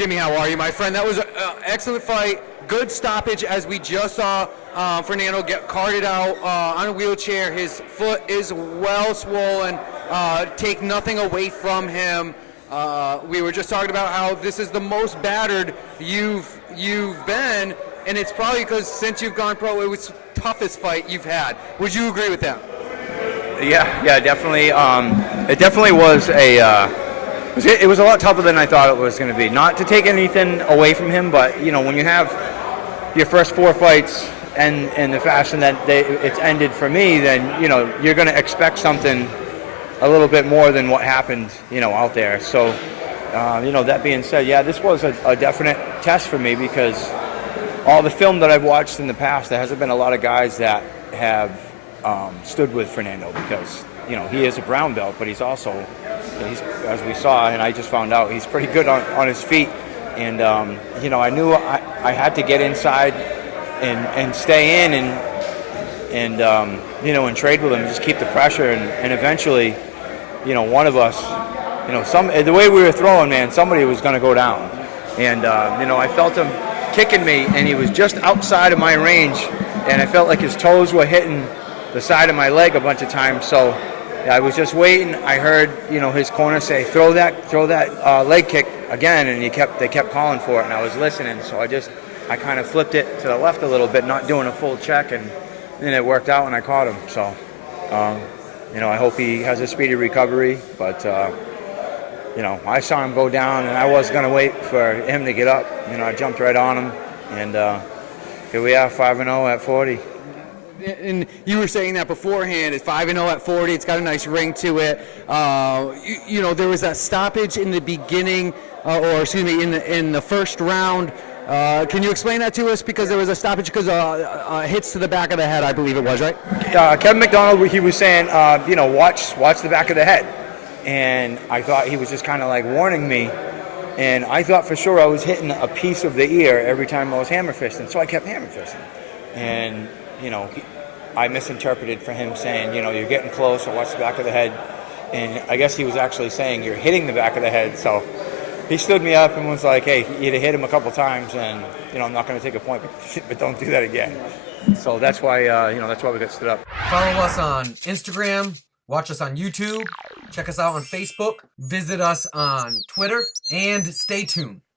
Jimmy, how are you, my friend? That was an excellent fight. Good stoppage, as we just saw Fernando get carted out on a wheelchair. His foot is well swollen. Take nothing away from him. We were just talking about how this is the most battered you've been, and it's probably because since you've gone pro, it was the toughest fight you've had. Would you agree with that? Yeah, definitely. It definitely was it was a lot tougher than I thought it was going to be. Not to take anything away from him, but when you have your first 4 fights and in the fashion that it's ended for me, then you're going to expect something a little bit more than what happened out there. So that being said, yeah, this was a definite test for me, because all the film that I've watched in the past, there hasn't been a lot of guys that have stood with Fernando, because he is a brown belt, but he's also, as we saw, and I just found out, he's pretty good on his feet. And I knew I had to get inside and stay in and trade with him, just keep the pressure, and eventually, one of us, the way we were throwing, man, somebody was going to go down. And I felt him kicking me, and he was just outside of my range, and I felt like his toes were hitting the side of my leg a bunch of times. So I was just waiting. I heard his corner say, throw that leg kick again, and they kept calling for it, and I was listening. So I kind of flipped it to the left a little bit, not doing a full check, and then it worked out and I caught him. So I hope he has a speedy recovery, but I saw him go down, and I was going to wait for him to get up. I jumped right on him, and here we are, 5-0 at 40. And you were saying that beforehand, it's 5-0 at 40. It's got a nice ring to it. There was that stoppage in the beginning, in the first round. Can you explain that to us? Because there was a stoppage because hits to the back of the head, I believe it was, right? Kevin McDonald, he was saying, watch the back of the head. And I thought he was just kind of like warning me. And I thought for sure I was hitting a piece of the ear every time I was hammer fisting. So I kept hammer fisting. And I misinterpreted for him saying, you're getting close, or watch the back of the head. And I guess he was actually saying, you're hitting the back of the head. So he stood me up and was like, hey, you'd hit him a couple times, and, I'm not going to take a point, but don't do that again. So that's why, that's why we got stood up. Follow us on Instagram, watch us on YouTube, check us out on Facebook, visit us on Twitter, and stay tuned.